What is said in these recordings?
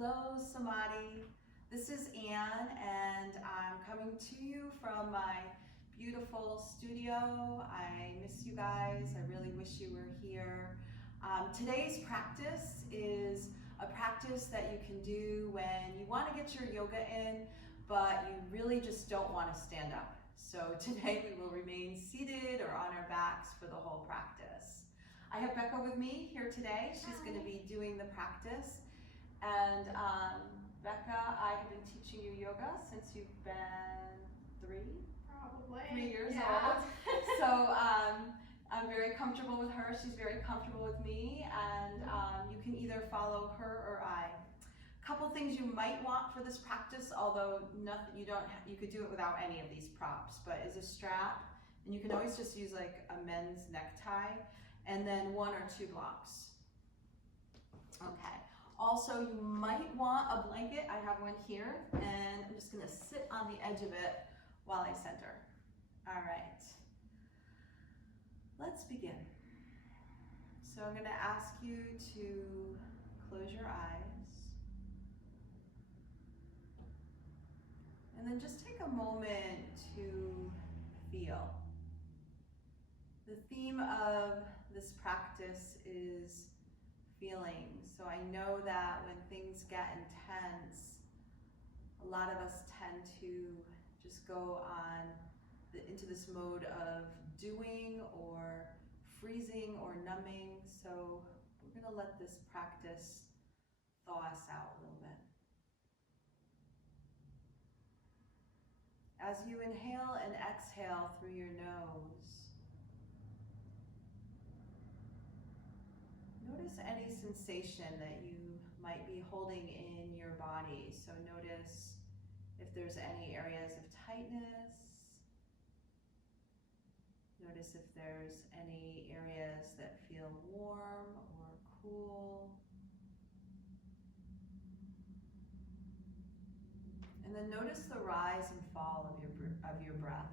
Hello, Samadhi. This is Anne, and I'm coming to you from my beautiful studio. I miss you guys. I really wish you were here. Today's practice is a practice that you can do when you want to get your yoga in, but you really just don't want to stand up. So today we will remain seated or on our backs for the whole practice. I have Becca with me here today. She's going to be doing the practice. And Becca, I have been teaching you yoga since you've been Probably 3 years old. So I'm very comfortable with her. She's very comfortable with me, and you can either follow her or I. A couple things you might want for this practice, although nothing, you could do it without any of these props, but is a strap, and you can always just use like a men's necktie, and then 1 or 2 blocks. Okay. Also, you might want a blanket. I have one here, and I'm just gonna sit on the edge of it while I center. All right, let's begin. So I'm gonna ask you to close your eyes, and then just take a moment to feel. The theme of this practice is feeling. So I know that when things get intense, a lot of us tend to just go on into this mode of doing or freezing or numbing. So we're gonna let this practice thaw us out a little bit. As you inhale and exhale through your nose, notice any sensation that you might be holding in your body. So notice if there's any areas of tightness. Notice if there's any areas that feel warm or cool. And then notice the rise and fall of your breath.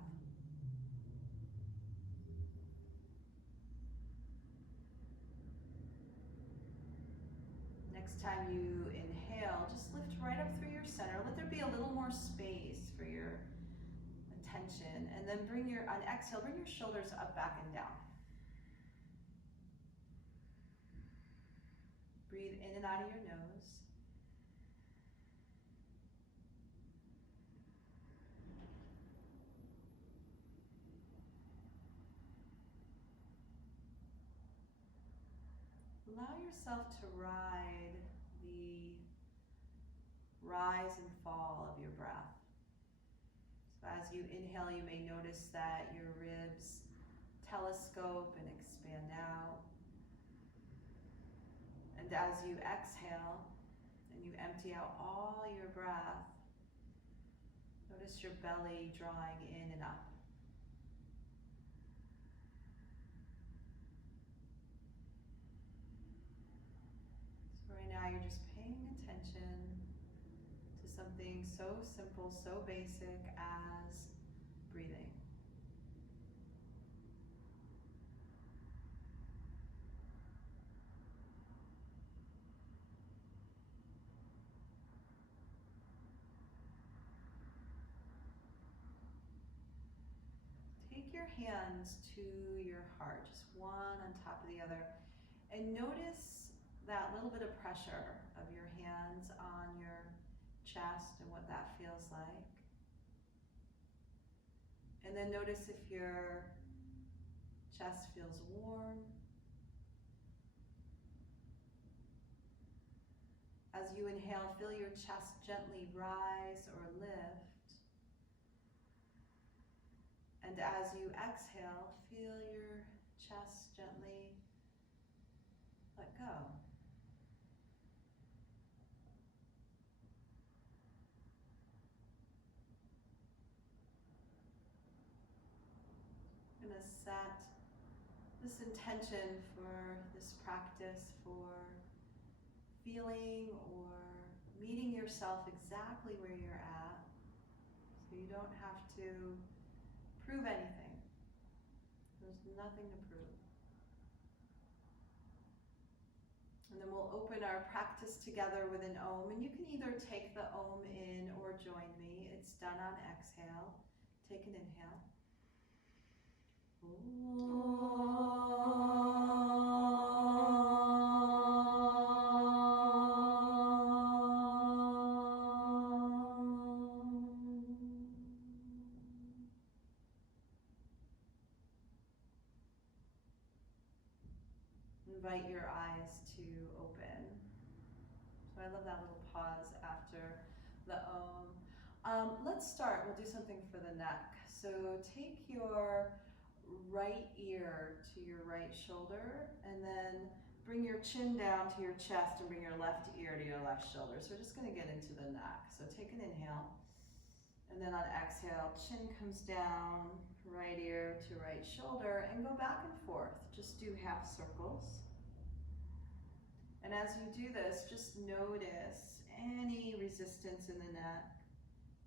Next time you inhale, just lift right up through your center. Let there be a little more space for your attention. And then on exhale, bring your shoulders up, back, and down. Breathe in and out of your nose. Allow yourself to ride the rise and fall of your breath. So as you inhale, you may notice that your ribs telescope and expand out. And as you exhale and you empty out all your breath, notice your belly drawing in and up. Right now you're just paying attention to something so simple, so basic as breathing. Take your hands to your heart, just one on top of the other, and notice that little bit of pressure of your hands on your chest and what that feels like. And then notice if your chest feels warm. As you inhale, feel your chest gently rise or lift. And as you exhale, feel your chest gently let go. I'm going to set this intention for this practice for feeling or meeting yourself exactly where you're at. So you don't have to prove anything. There's nothing to prove. And then we'll open our practice together with an Om, and you can either take the Om in or join me. It's done on exhale. Take an inhale. Invite your eyes to open. So I love that little pause after the Om. Let's start. We'll do something for the neck. So take your right ear to your right shoulder, and then bring your chin down to your chest and bring your left ear to your left shoulder. So we're just going to get into the neck. So take an inhale, and then on exhale, chin comes down, right ear to right shoulder, and go back and forth. Just do half circles. And as you do this, just notice any resistance in the neck,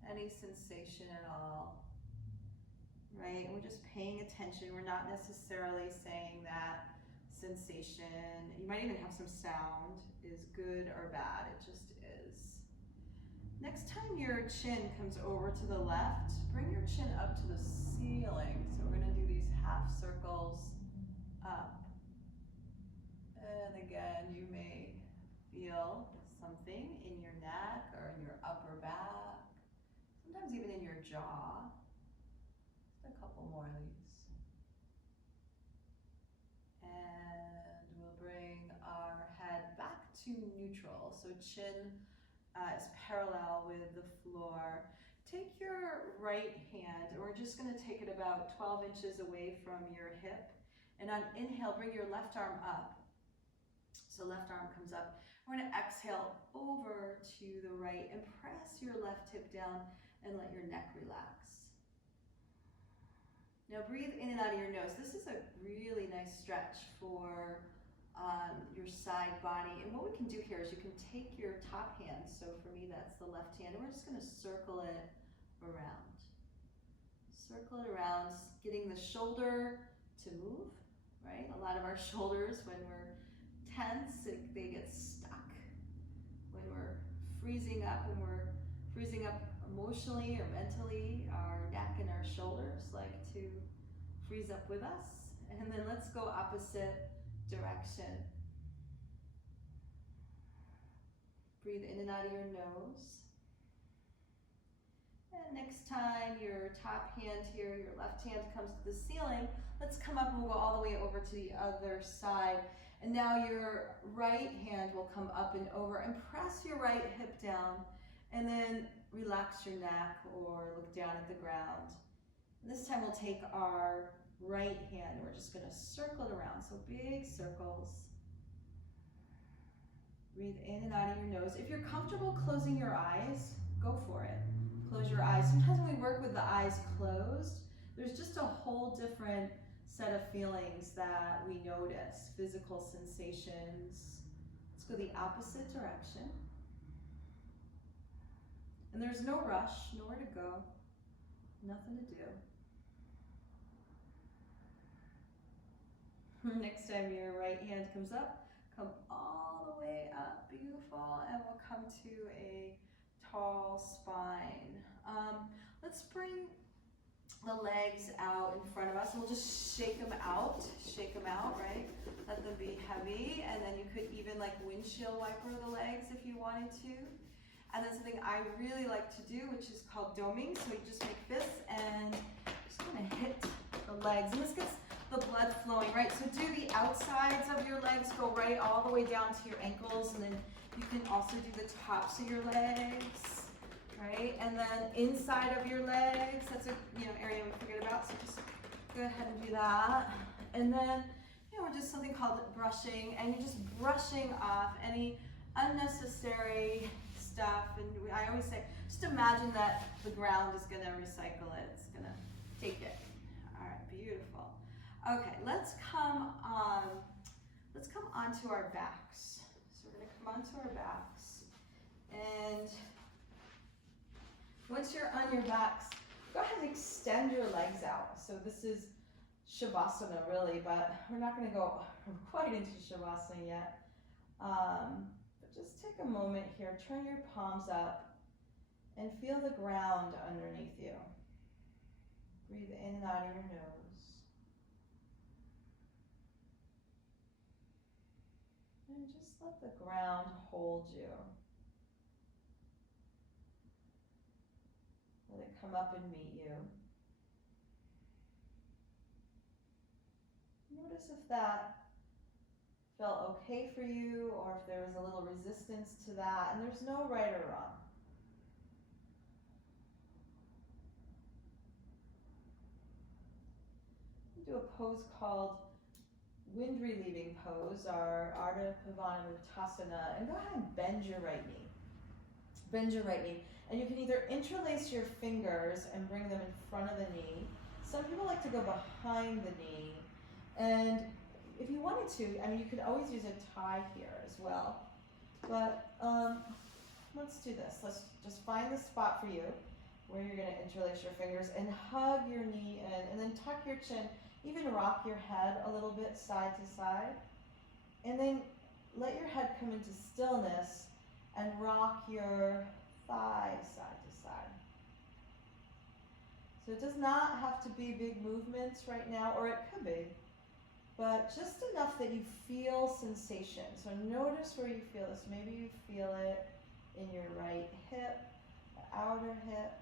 any sensation at all. Right? And we're just paying attention. We're not necessarily saying that sensation, you might even have some sound, is good or bad. It just is. Next time your chin comes over to the left, bring your chin up to the ceiling. So we're going to do these half circles up. And again, you may feel something in your neck or in your upper back, sometimes even in your jaw. A couple more of these. And we'll bring our head back to neutral. So chin is parallel with the floor. Take your right hand, and we're just going to take it about 12 inches away from your hip. And on inhale, bring your left arm up. So left arm comes up. We're going to exhale over to the right and press your left hip down and let your neck relax. Now breathe in and out of your nose. This is a really nice stretch for your side body. And what we can do here is you can take your top hand, so for me that's the left hand, and we're just going to circle it around. Circle it around, getting the shoulder to move, right? A lot of our shoulders, when we're tense, they get stuck. When we're freezing up, emotionally or mentally, our neck and our shoulders like to freeze up with us. And then let's go opposite direction. Breathe in and out of your nose. And next time your top hand here, your left hand comes to the ceiling, let's come up and we'll go all the way over to the other side. And now your right hand will come up and over, and press your right hip down, and then relax your neck or look down at the ground. And this time we'll take our right hand and we're just going to circle it around. So big circles. Breathe in and out of your nose. If you're comfortable closing your eyes, go for it. Close your eyes. Sometimes when we work with the eyes closed, there's just a whole different set of feelings that we notice, physical sensations. Let's go the opposite direction. And there's no rush, nowhere to go, nothing to do. Next time your right hand comes up, come all the way up, beautiful, and we'll come to a tall spine. Let's bring the legs out in front of us, and we'll just shake them out, right? Let them be heavy, and then you could even like windshield wiper the legs if you wanted to. And then something I really like to do, which is called doming. So you just make fists and just kind of hit the legs. And this gets the blood flowing, right? So do the outsides of your legs, go right all the way down to your ankles. And then you can also do the tops of your legs, right? And then inside of your legs, that's a area we figured about. So just go ahead and do that. And then, just something called brushing. And you're just brushing off any unnecessary stuff. And I always say, just imagine that the ground is going to recycle it. It's going to take it. All right, beautiful. Okay, let's come onto our backs. So we're going to come onto our backs. And once you're on your backs, go ahead and extend your legs out. So this is Shavasana really, but we're not going to go quite into Shavasana yet. But just take a moment here, turn your palms up and feel the ground underneath you. Breathe in and out of your nose. And just let the ground hold you. Let it come up and meet you. Notice if that felt okay for you or if there was a little resistance to that, and there's no right or wrong. We do a pose called wind relieving pose, our Ardha Uttasana, and go ahead and bend your right knee. Bend your right knee, and you can either interlace your fingers and bring them in front of the knee. Some people like to go behind the knee, and if you wanted to, I mean, you could always use a tie here as well. But let's do this. Let's just find the spot for you where you're going to interlace your fingers and hug your knee in, and then tuck your chin. Even rock your head a little bit side to side. And then let your head come into stillness and rock your thighs side to side. So it does not have to be big movements right now, or it could be, but just enough that you feel sensation. So notice where you feel this. Maybe you feel it in your right hip, the outer hip.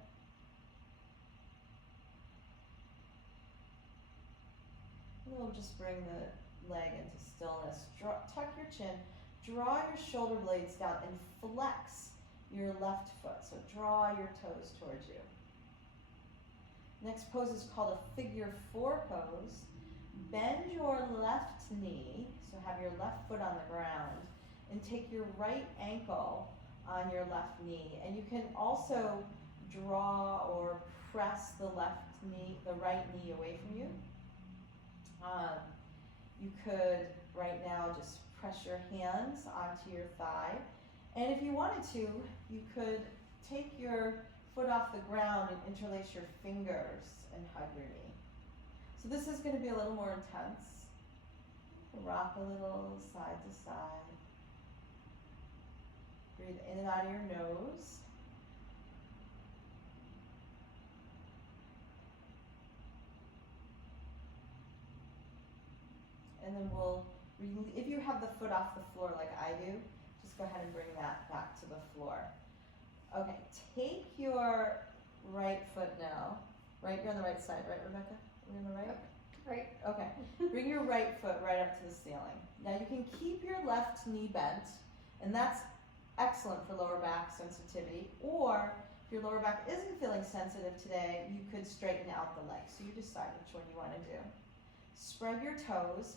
And we'll just bring the leg into stillness. Tuck your chin, draw your shoulder blades down, and flex your left foot. So draw your toes towards you. Next pose is called a figure 4 pose. Bend your left knee, so have your left foot on the ground, and take your right ankle on your left knee. And you can also draw or press the right knee away from you. You could right now just press your hands onto your thigh. And if you wanted to, you could take your foot off the ground and interlace your fingers and hug your knee. So this is going to be a little more intense. Rock a little side to side. Breathe in and out of your nose. And then if you have the foot off the floor like I do, just go ahead and bring that back to the floor. Okay, take your right foot now. Right, you're on the right side, right, Rebecca? Are we on the right? Right. Okay, bring your right foot right up to the ceiling. Now you can keep your left knee bent, and that's excellent for lower back sensitivity, or if your lower back isn't feeling sensitive today, you could straighten out the legs. So you decide which one you want to do. Spread your toes.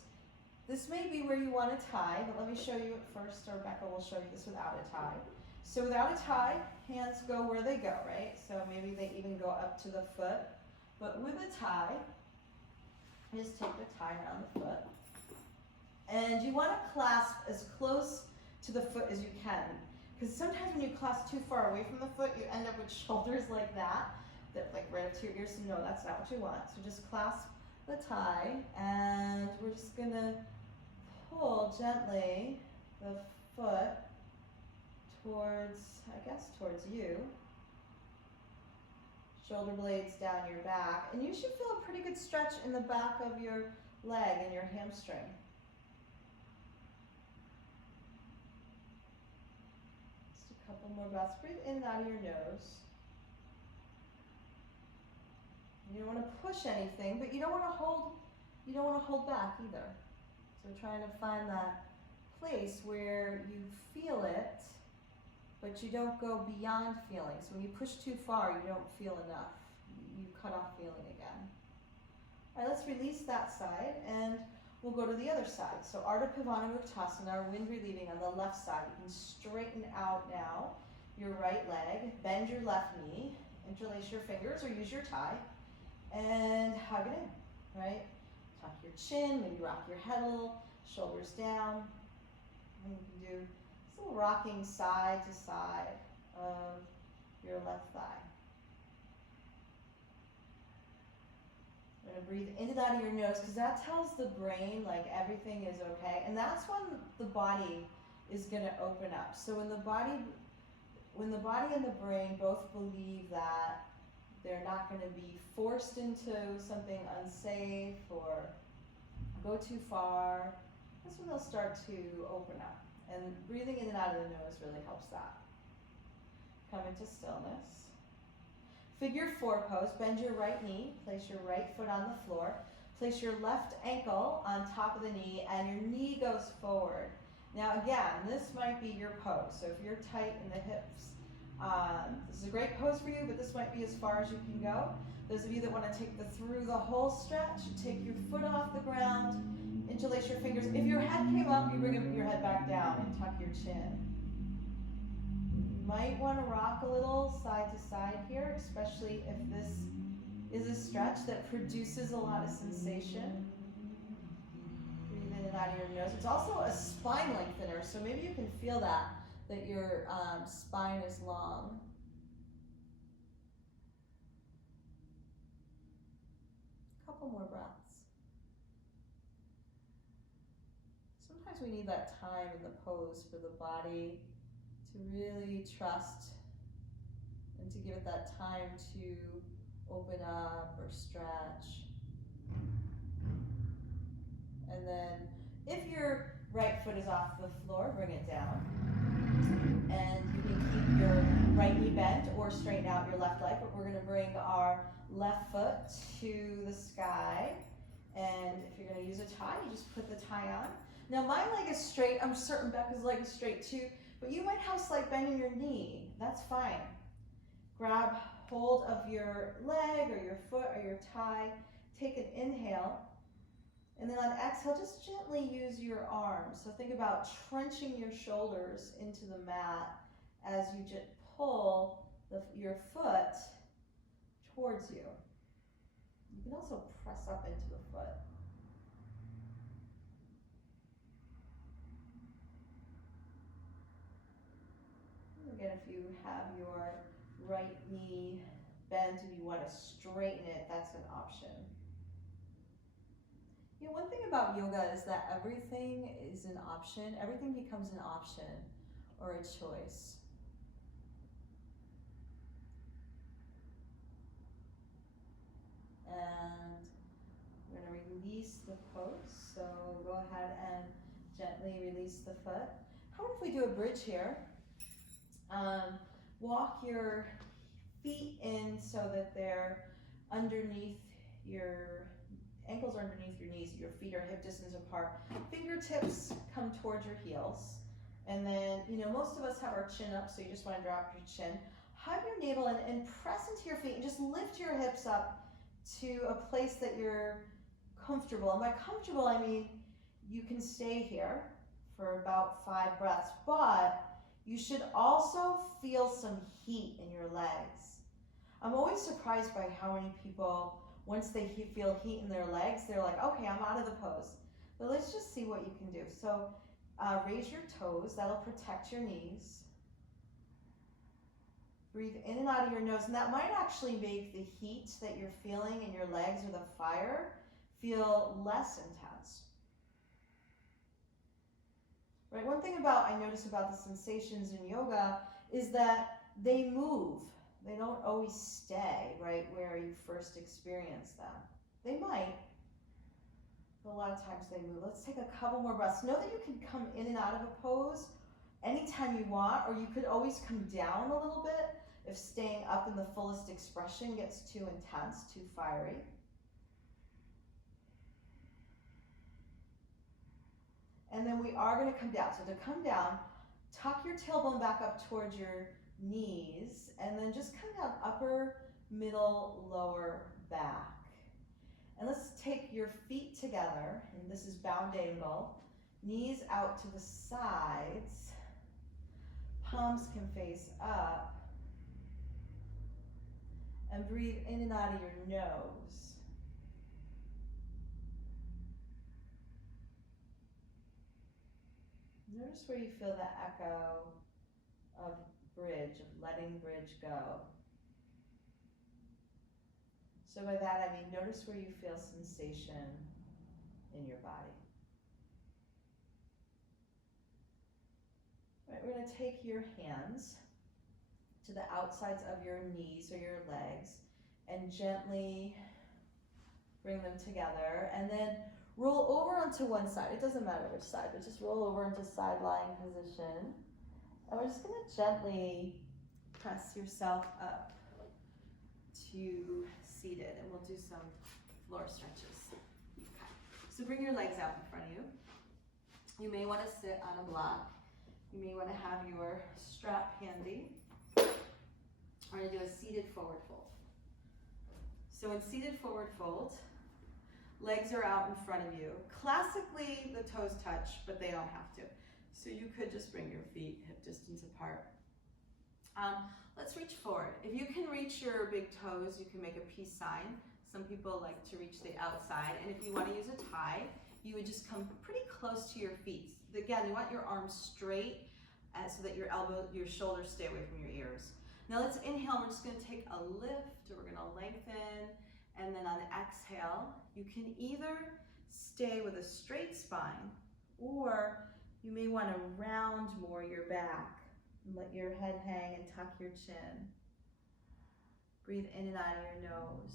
This may be where you want a tie, but let me show you it first, or Rebecca will show you this without a tie. So without a tie, hands go where they go, right? So maybe they even go up to the foot. But with a tie, just take the tie around the foot. And you want to clasp as close to the foot as you can. Because sometimes when you clasp too far away from the foot, you end up with shoulders like that like right up to your ears. So no, that's not what you want. So just clasp the tie, and we're just going to pull gently the foot towards you. Shoulder blades down your back, and you should feel a pretty good stretch in the back of your leg and your hamstring. Just a couple more breaths. Breathe in and out of your nose. You don't want to push anything, but you don't want to hold back either. So we're trying to find that place where you feel it, but you don't go beyond feeling. So when you push too far, you don't feel enough. You cut off feeling again. All right, let's release that side, and we'll go to the other side. So Ardha Uttasana, our wind relieving on the left side. You can straighten out now your right leg, bend your left knee, interlace your fingers or use your tie, and hug it in, right? Tuck your chin, maybe rock your head a little, shoulders down. And you can do this little rocking side to side of your left thigh. You're going to breathe in and out of your nose, because that tells the brain like everything is okay. And that's when the body is going to open up. So when the body and the brain both believe that they're not going to be forced into something unsafe or go too far, that's when they'll start to open up. And breathing in and out of the nose really helps that. Come into stillness. Figure 4 pose. Bend your right knee. Place your right foot on the floor. Place your left ankle on top of the knee and your knee goes forward. Now again, this might be your pose. So if you're tight in the hips, this is a great pose for you, but this might be as far as you can go. Those of you that want to take through the whole stretch, take your foot off the ground, interlace your fingers. If your head came up, you bring your head back down and tuck your chin. You might want to rock a little side to side here, especially if this is a stretch that produces a lot of sensation. Breathe in and out of your nose. It's also a spine lengthener, so maybe you can feel that your spine is long. A couple more breaths. Sometimes we need that time in the pose for the body to really trust and to give it that time to open up or stretch. And then if your right foot is off the floor, bring it down. And you can keep your right knee bent or straighten out your left leg, but we're going to bring our left foot to the sky. And if you're going to use a tie, you just put the tie on. Now my leg is straight. I'm certain Becca's leg is straight too, but you might have a slight bend in your knee. That's fine. Grab hold of your leg or your foot or your tie. Take an inhale. And then on exhale, just gently use your arms. So think about trenching your shoulders into the mat as you just pull your foot towards you. You can also press up into the foot. And again, if you have your right knee bent and you want to straighten it, that's an option. You know, one thing about yoga is that everything is an option. Everything becomes an option or a choice. And we're going to release the pose. So go ahead and gently release the foot. How about if we do a bridge here? Walk your feet in so that they're underneath your ankles are underneath your knees, your feet are hip distance apart. Fingertips come towards your heels. And then, you know, most of us have our chin up, so you just want to drop your chin. Hug your navel and press into your feet and just lift your hips up to a place that you're comfortable. And by comfortable, I mean you can stay here for about 5 breaths, but you should also feel some heat in your legs. I'm always surprised by how many people, once they feel heat in their legs, they're like, okay, I'm out of the pose. But let's just see what you can do. So raise your toes, that'll protect your knees. Breathe in and out of your nose, and that might actually make the heat that you're feeling in your legs or the fire feel less intense. Right? One thing I notice about the sensations in yoga is that they move. They don't always stay right where you first experience them. They might, but a lot of times they move. Let's take a couple more breaths. Know that you can come in and out of a pose anytime you want, or you could always come down a little bit if staying up in the fullest expression gets too intense, too fiery. And then we are going to come down. So to come down, tuck your tailbone back up towards your knees, and then just come down upper, middle, lower, back. And let's take your feet together, and this is bound angle. Knees out to the sides. Palms can face up. And breathe in and out of your nose. Notice where you feel the echo of bridge, of letting bridge go. So by that I mean notice where you feel sensation in your body. going to take your hands to the outsides of your knees or your legs and gently bring them together, and then roll over onto one side. It doesn't matter which side, but just roll over into side lying position. And we're just going to gently press yourself up to seated, and we'll do some floor stretches. Okay. So bring your legs out in front of you. You may want to sit on a block. You may want to have your strap handy. We're going to do a seated forward fold. So in seated forward fold, legs are out in front of you. Classically, the toes touch, but they don't have to. So you could just bring your feet hip distance apart. Let's reach forward. If you can reach your big toes, you can make a peace sign. Some people like to reach the outside. And if you want to use a tie, you would just come pretty close to your feet. Again, you want your arms straight so that your shoulders stay away from your ears. Now let's inhale. We're just going to take a lift. We're going to lengthen. And then on the exhale, you can either stay with a straight spine, or you may want to round more your back and let your head hang and tuck your chin. Breathe in and out of your nose.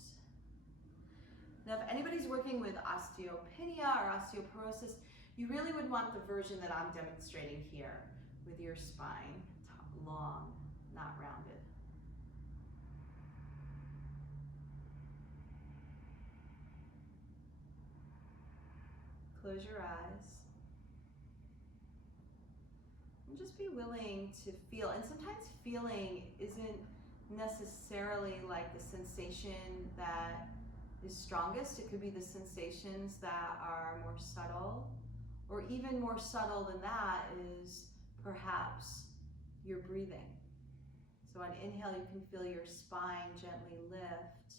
Now, if anybody's working with osteopenia or osteoporosis, you really would want the version that I'm demonstrating here, with your spine long, not rounded. Close your eyes. And just be willing to feel. And sometimes feeling isn't necessarily like the sensation that is strongest. It could be the sensations that are more subtle. Or even more subtle than that is perhaps your breathing. So on inhale, you can feel your spine gently lift.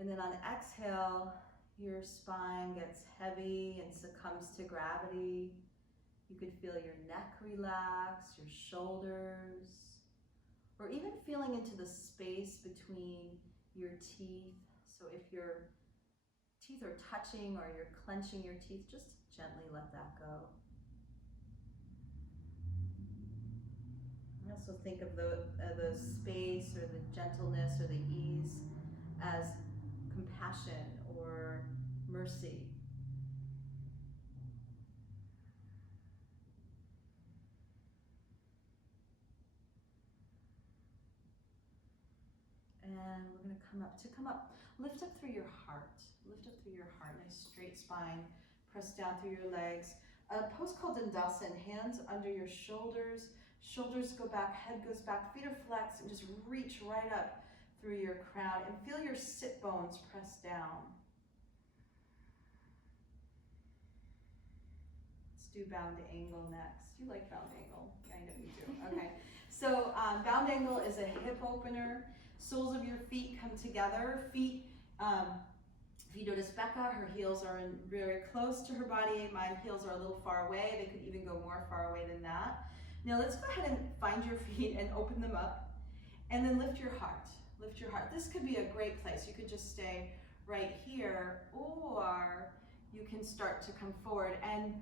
And then on exhale, your spine gets heavy and succumbs to gravity. You could feel your neck relax, your shoulders, or even feeling into the space between your teeth. So if your teeth are touching or you're clenching your teeth, just gently let that go. I also think of the space or the gentleness or the ease as compassion or mercy. And we're going to come up, lift up through your heart. Lift up through your heart, nice straight spine. Press down through your legs. A pose called Dandasana, hands under your shoulders. Shoulders go back, head goes back, feet are flexed, and just reach right up through your crown and feel your sit bones press down. Let's do bound angle next. You like bound angle? Yeah, I know you do. Okay. So bound angle is a hip opener. Soles of your feet come together. Feet, if you notice Becca, her heels are very close to her body. My heels are a little far away. They could even go more far away than that. Now let's go ahead and find your feet and open them up. And then lift your heart. Lift your heart. This could be a great place. You could just stay right here, or you can start to come forward. And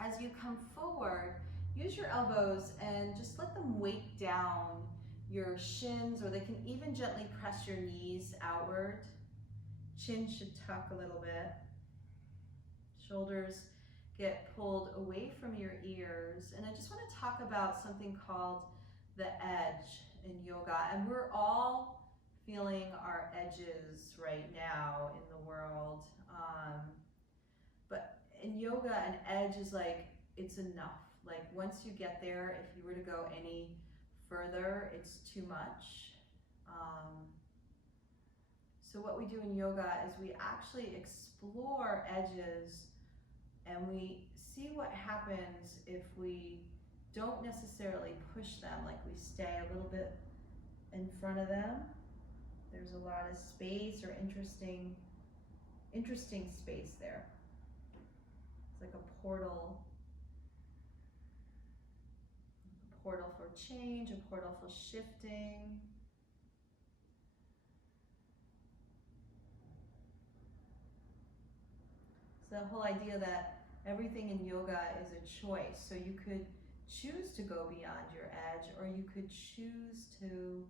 as you come forward, use your elbows and just let them weight down your shins, or they can even gently press your knees outward. Chin should tuck a little bit. Shoulders get pulled away from your ears. And I just want to talk about something called the edge in yoga. And we're all feeling our edges right now in the world. But in yoga, an edge is like, it's enough. Like once you get there, if you were to go any further, it's too much. So what we do in yoga is we actually explore edges and we see what happens if we don't necessarily push them, like we stay a little bit in front of them. There's a lot of space or interesting space there. It's like a portal for change, a portal for shifting. So the whole idea that Everything in yoga is a choice. So you could choose to go beyond your edge, or you could choose to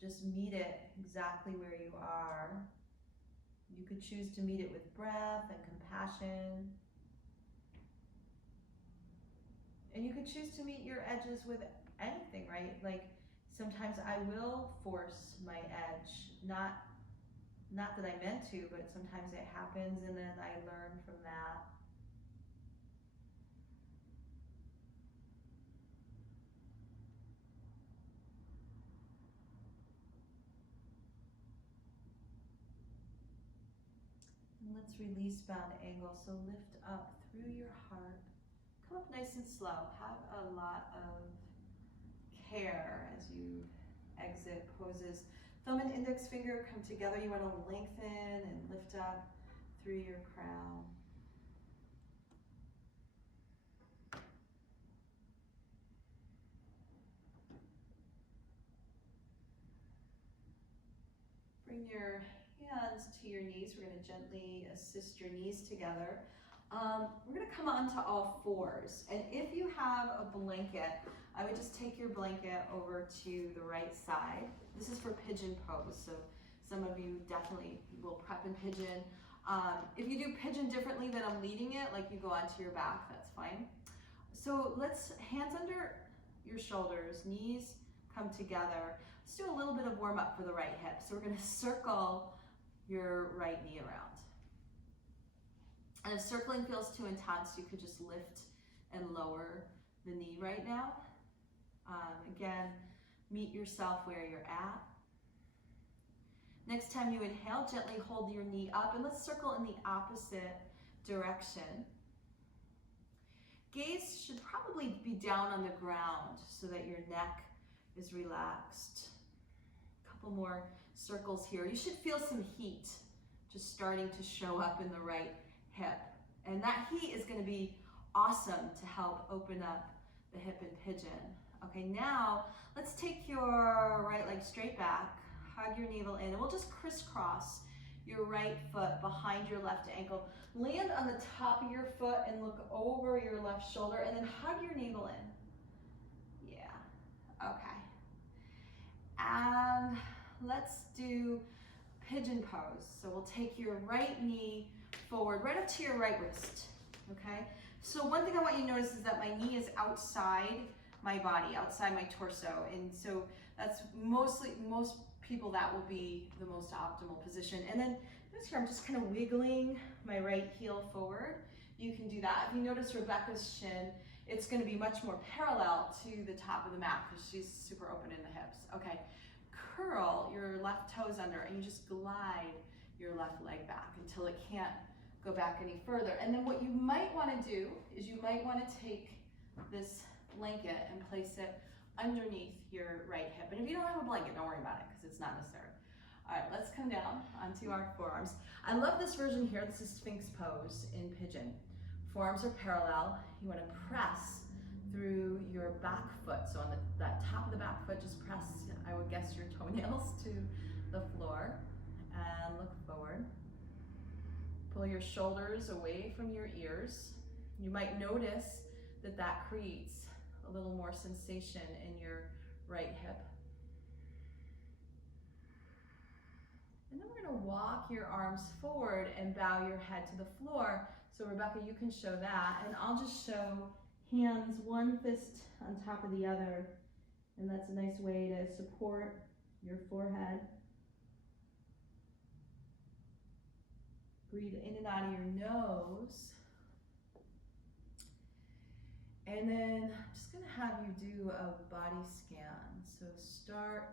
just meet it exactly where you are. You could choose to meet it with breath and compassion. And you could choose to meet your edges with anything, right? Like sometimes I will force my edge, not that I meant to, but sometimes it happens and then I learn from that. And let's release bound angle. So lift up through your heart. Come up nice and slow. Have a lot of care as you exit poses. Thumb and index finger come together. You want to lengthen and lift up through your crown. Bring your hands to your knees. We're going to gently assist your knees together. We're going to come onto all fours. And if you have a blanket, I would just take your blanket over to the right side. This is for Pigeon Pose, so some of you definitely will prep in Pigeon. If you do Pigeon differently than I'm leading it, like you go onto your back, that's fine. So let's, hands under your shoulders, knees come together. Let's do a little bit of warm up for the right hip. So we're going to circle your right knee around. And if circling feels too intense, you could just lift and lower the knee right now. Again, meet yourself where you're at. Next time you inhale, gently hold your knee up, and let's circle in the opposite direction. Gaze should probably be down on the ground so that your neck is relaxed. A couple more circles here. You should feel some heat just starting to show up in the right hip. And that heat is going to be awesome to help open up the hip and pigeon. Okay, now let's take your right leg straight back, hug your navel in, and we'll just crisscross your right foot behind your left ankle. Land on the top of your foot and look over your left shoulder, and then hug your navel in. Yeah, okay. And let's do Pigeon Pose. So we'll take your right knee forward, right up to your right wrist, okay? So one thing I want you to notice is that my knee is outside my body, outside my torso, and so that's most people that will be the most optimal position. And then notice here I'm just kind of wiggling my right heel forward. You can do that. If you notice Rebecca's shin, it's going to be much more parallel to the top of the mat because she's super open in the hips. Okay, curl your left toes under and you just glide your left leg back until it can't go back any further. And then what you might want to do is you might want to take this blanket and place it underneath your right hip. And if you don't have a blanket, don't worry about it because it's not necessary. All right, let's come down onto our forearms. I love this version here. This is Sphinx Pose in Pigeon. Forearms are parallel. You want to press through your back foot. So on that top of the back foot, just press, I would guess, your toenails to the floor and look forward. Pull your shoulders away from your ears. You might notice that that creates a little more sensation in your right hip. And then we're going to walk your arms forward and bow your head to the floor. So Rebecca, you can show that, and I'll just show hands, one fist on top of the other, and that's a nice way to support your forehead. Breathe in and out of your nose. And then I'm just going to have you do a body scan. So start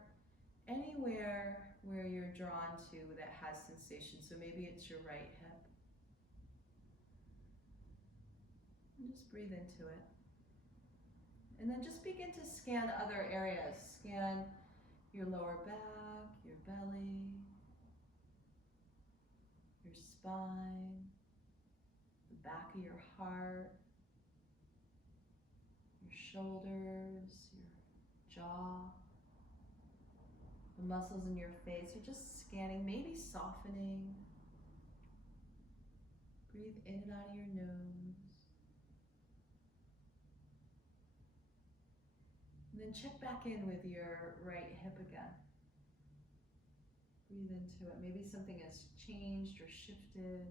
anywhere where you're drawn to that has sensation. So maybe it's your right hip. And just breathe into it. And then just begin to scan other areas. Scan your lower back, your belly, your spine, the back of your heart, your shoulders, your jaw, the muscles in your face. You're just scanning, maybe softening. Breathe in and out of your nose. then check back in with your right hip again. Breathe into it. Maybe something has changed or shifted.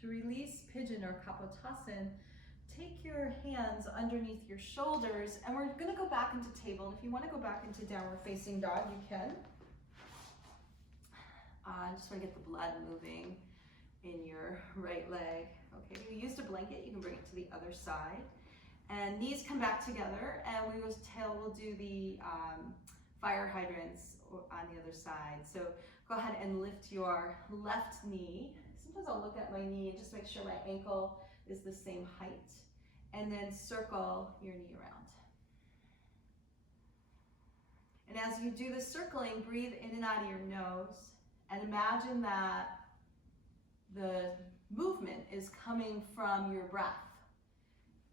To release pigeon or kapotasana, take your hands underneath your shoulders, and we're going to go back into table. And if you want to go back into downward facing dog, you can. I just want to get the blood moving in your right leg. Okay, if you used a blanket, you can bring it to the other side. And knees come back together, and we'll do the fire hydrants on the other side. So go ahead and lift your left knee. Sometimes I'll look at my knee and just make sure my ankle is the same height. And then circle your knee around. And as you do the circling, breathe in and out of your nose. And imagine that the movement is coming from your breath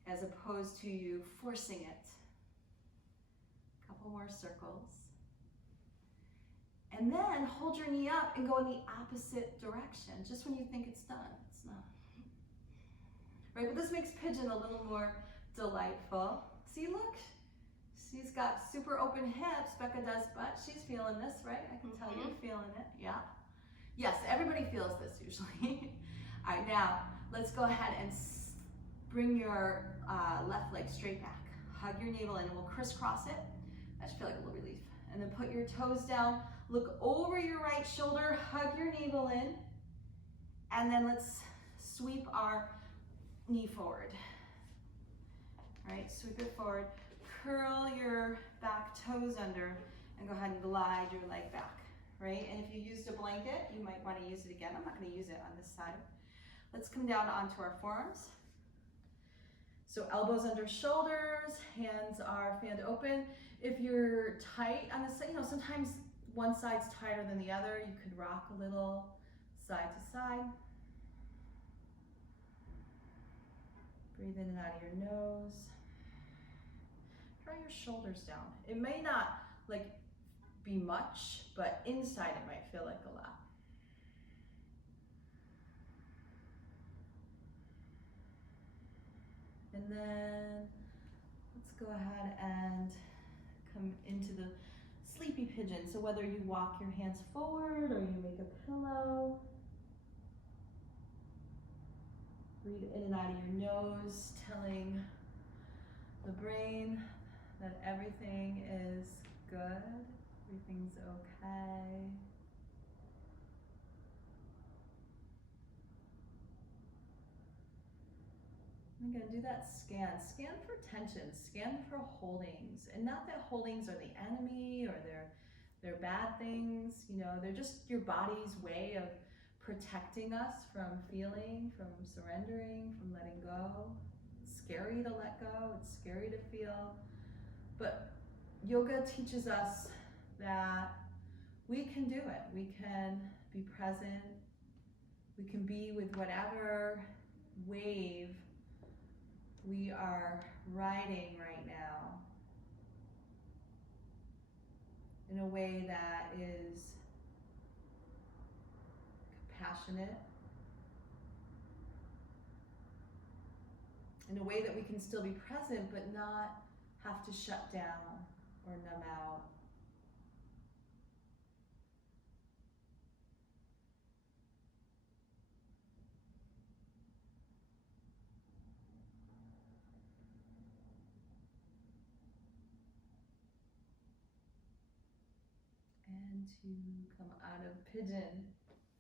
as opposed to you forcing it. A couple more circles. And then hold your knee up and go in the opposite direction. Just when you think it's done, it's not. Right, but this makes pigeon a little more delightful. See, look, she's got super open hips. Becca does, but she's feeling this, right? I can tell you're feeling it, yeah. Yes, everybody feels this usually. All right, now let's go ahead and bring your left leg straight back. Hug your navel in and we'll crisscross it. That should feel like a little relief. And then put your toes down, look over your right shoulder, hug your navel in, and then let's sweep our knee forward. All right, sweep it forward. Curl your back toes under and go ahead and glide your leg back, right? And if you used a blanket, you might want to use it again. I'm not going to use it on this side. Let's come down onto our forearms. So elbows under shoulders, hands are fanned open. If you're tight on the side, sometimes one side's tighter than the other. You could rock a little side to side. Breathe in and out of your nose. Draw your shoulders down. It may not be much, but inside it might feel like a lot. And then let's go ahead and come into the sleepy pigeon. So whether you walk your hands forward or you make a pillow, breathe in and out of your nose, telling the brain that everything is good, everything's okay. I'm going to do that scan. Scan for tension, scan for holdings. And not that holdings are the enemy or they're bad things, they're just your body's way of protecting us from feeling, from surrendering, from letting go. It's scary to let go, it's scary to feel. But yoga teaches us that we can do it. We can be present. We can be with whatever wave we are riding right now in a way that is compassionate, in a way that we can still be present but not have to shut down or numb out. And to come out of pigeon,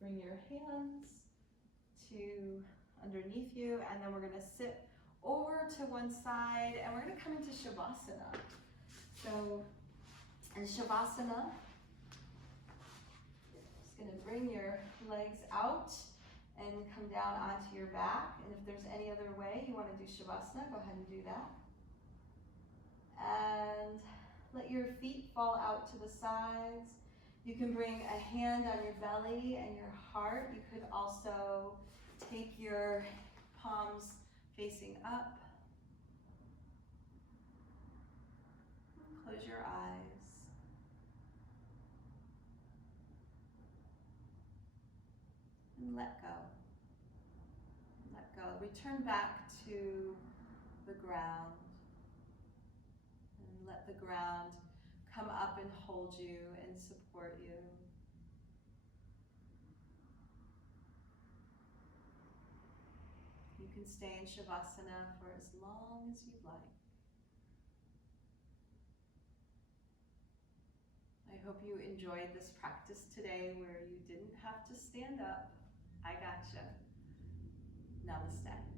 bring your hands to underneath you, and then we're going to sit over to one side, and we're going to come into Shavasana. So in Shavasana, just going to bring your legs out and come down onto your back. And if there's any other way you want to do Shavasana, go ahead and do that. And let your feet fall out to the sides. You can bring a hand on your belly and your heart. You could also take your palms facing up. Close your eyes. And let go. Let go. return back to the ground and let the ground come up and hold you and support you. You can stay in Shavasana for as long as you'd like. I hope you enjoyed this practice today where you didn't have to stand up. I gotcha. Namaste.